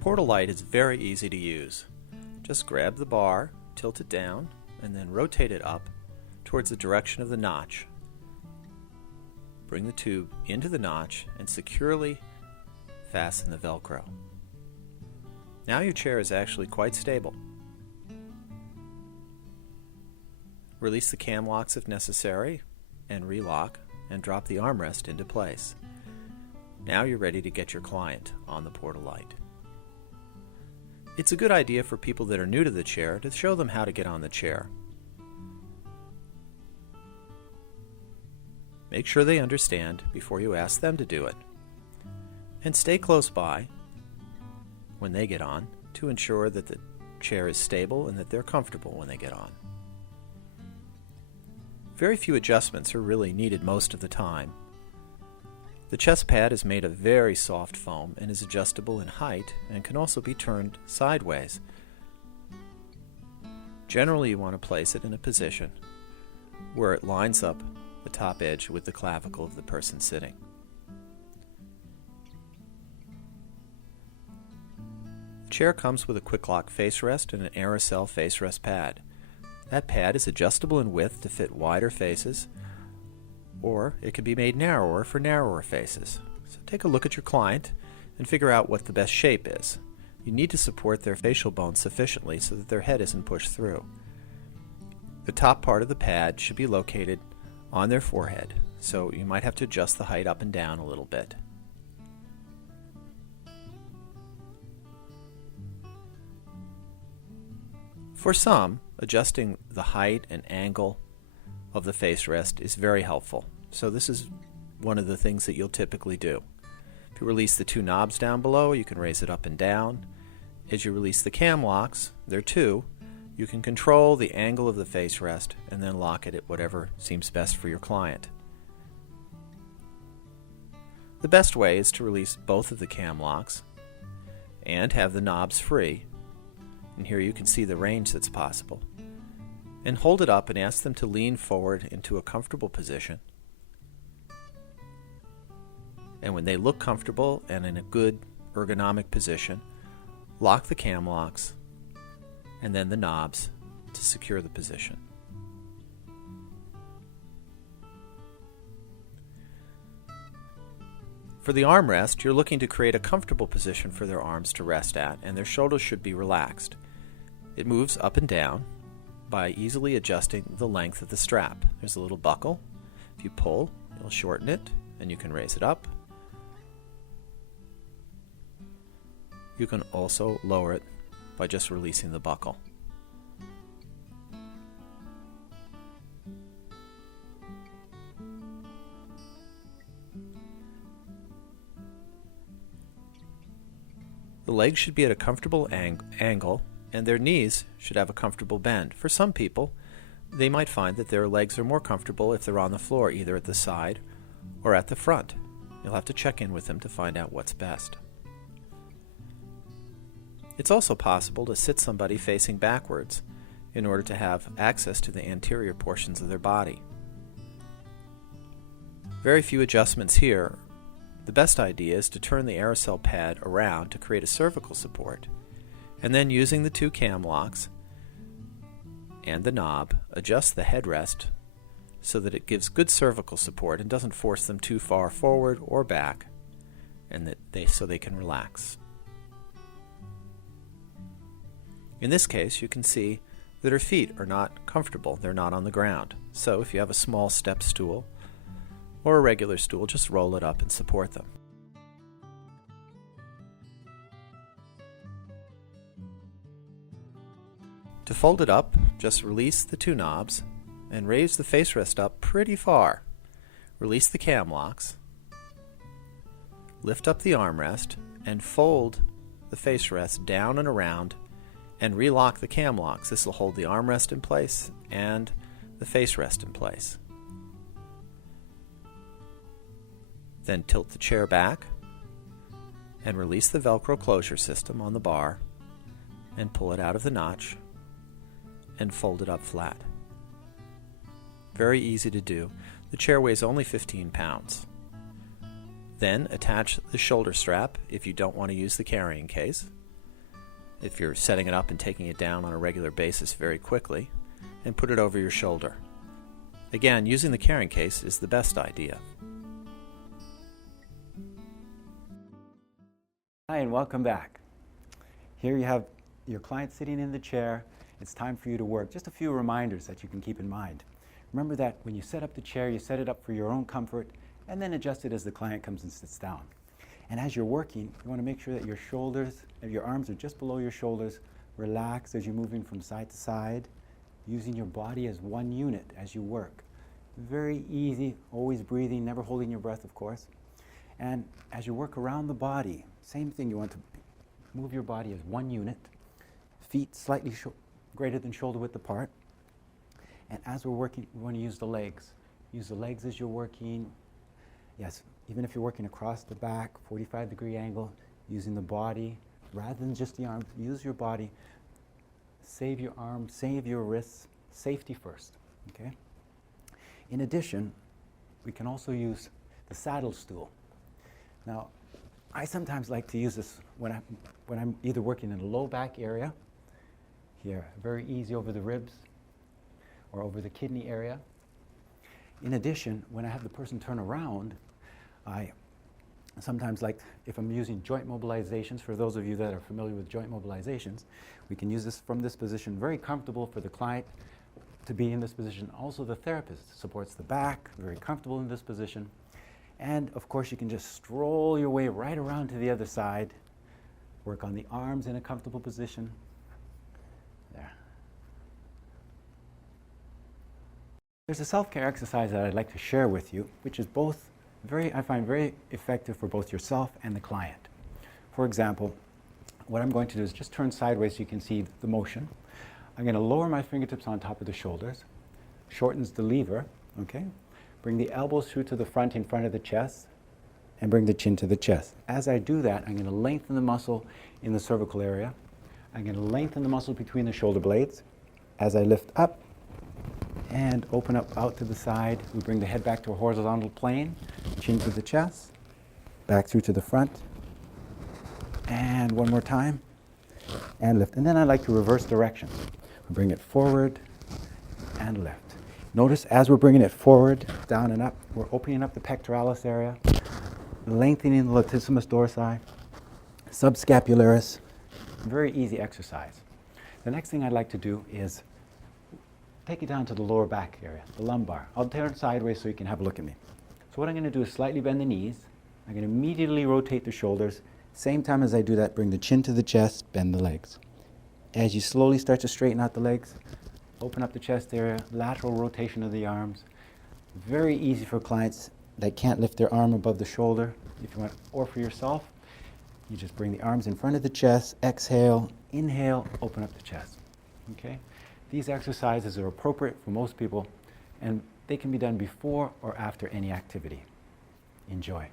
Portal Light is very easy to use. Just grab the bar, tilt it down, and then rotate it up towards the direction of the notch. Bring the tube into the notch and securely fasten the Velcro. Now your chair is actually quite stable. Release the cam locks if necessary, and relock and drop the armrest into place. Now you're ready to get your client on the Portal Light. It's a good idea for people that are new to the chair to show them how to get on the chair. Make sure they understand before you ask them to do it. And stay close by when they get on to ensure that the chair is stable and that they're comfortable when they get on. Very few adjustments are really needed most of the time. The chest pad is made of very soft foam and is adjustable in height and can also be turned sideways. Generally, you want to place it in a position where it lines up the top edge with the clavicle of the person sitting. The chair comes with a quick lock face rest and an aerosol face rest pad. That pad is adjustable in width to fit wider faces, or it can be made narrower for narrower faces. So take a look at your client and figure out what the best shape is. You need to support their facial bones sufficiently so that their head isn't pushed through. The top part of the pad should be located on their forehead, so you might have to adjust the height up and down a little bit. For some, adjusting the height and angle of the face rest is very helpful. So this is one of the things that you'll typically do. If you release the two knobs down below, you can raise it up and down. As you release the cam locks, there are two, you can control the angle of the face rest and then lock it at whatever seems best for your client. The best way is to release both of the cam locks and have the knobs free. And here you can see the range that's possible. And hold it up and ask them to lean forward into a comfortable position. And when they look comfortable and in a good ergonomic position, lock the cam locks and then the knobs to secure the position. For the armrest, you're looking to create a comfortable position for their arms to rest at, and their shoulders should be relaxed. It moves up and down by easily adjusting the length of the strap. There's a little buckle. If you pull, it'll shorten it, and you can raise it up. You can also lower it by just releasing the buckle. The legs should be at a comfortable angle, and their knees should have a comfortable bend. For some people, they might find that their legs are more comfortable if they're on the floor, either at the side or at the front. You'll have to check in with them to find out what's best. It's also possible to sit somebody facing backwards in order to have access to the anterior portions of their body. Very few adjustments here. The best idea is to turn the aerosol pad around to create a cervical support, and then using the two cam locks and the knob, adjust the headrest so that it gives good cervical support and doesn't force them too far forward or back, and so they can relax. In this case, you can see that her feet are not comfortable. They're not on the ground. So if you have a small step stool or a regular stool, just roll it up and support them. To fold it up, just release the two knobs and raise the face rest up pretty far. Release the cam locks, lift up the armrest, and fold the face rest down and around and relock the cam locks. This will hold the armrest in place and the face rest in place. Then tilt the chair back and release the Velcro closure system on the bar and pull it out of the notch and fold it up flat. Very easy to do. The chair weighs only 15 pounds. Then attach the shoulder strap if you don't want to use the carrying case. if you're setting it up and taking it down on a regular basis very quickly, and put it over your shoulder. Again, using the carrying case is the best idea. Hi, and welcome back. Here you have your client sitting in the chair. It's time for you to work. Just a few reminders that you can keep in mind. Remember that when you set up the chair, you set it up for your own comfort and then adjust it as the client comes and sits down. And as you're working, you want to make sure that your shoulders, your arms are just below your shoulders. Relax as you're moving from side to side, using your body as one unit as you work. Very easy, always breathing, never holding your breath, of course. And as you work around the body, same thing, you want to move your body as one unit, feet slightly greater than shoulder width apart. And as we're working, we want to use the legs. Use the legs as you're working. Yes, even if you're working across the back, 45-degree angle, using the body, rather than just the arms, use your body. Save your arms, save your wrists, safety first, okay? In addition, we can also use the saddle stool. Now, I sometimes like to use this when I'm either working in the low back area, here, very easy over the ribs, or over the kidney area. In addition, when I have the person turn around, I sometimes like, if I'm using joint mobilizations, for those of you that are familiar with joint mobilizations, we can use this from this position, very comfortable for the client to be in this position. Also the therapist supports the back, very comfortable in this position. And of course you can just stroll your way right around to the other side, work on the arms in a comfortable position. There. There's a self-care exercise that I'd like to share with you, which is both I find very effective for both yourself and the client. For example, what I'm going to do is just turn sideways so you can see the motion. I'm going to lower my fingertips on top of the shoulders, shortens the lever, okay? Bring the elbows through to the front in front of the chest, and bring the chin to the chest. As I do that, I'm going to lengthen the muscle in the cervical area. I'm going to lengthen the muscle between the shoulder blades. As I lift up and open up out to the side, we bring the head back to a horizontal plane, chin to the chest, back through to the front, and one more time, and lift. And then I like to reverse directions. We bring it forward and lift. Notice as we're bringing it forward, down and up, we're opening up the pectoralis area, lengthening the latissimus dorsi, subscapularis. Very easy exercise. The next thing I'd like to do is take it down to the lower back area, the lumbar. I'll turn sideways so you can have a look at me. So what I'm going to do is slightly bend the knees. I'm going to immediately rotate the shoulders. Same time as I do that, bring the chin to the chest, bend the legs. As you slowly start to straighten out the legs, open up the chest area, lateral rotation of the arms. Very easy for clients that can't lift their arm above the shoulder. If you want, or for yourself, you just bring the arms in front of the chest, exhale, inhale, open up the chest. Okay? These exercises are appropriate for most people, and they can be done before or after any activity. Enjoy.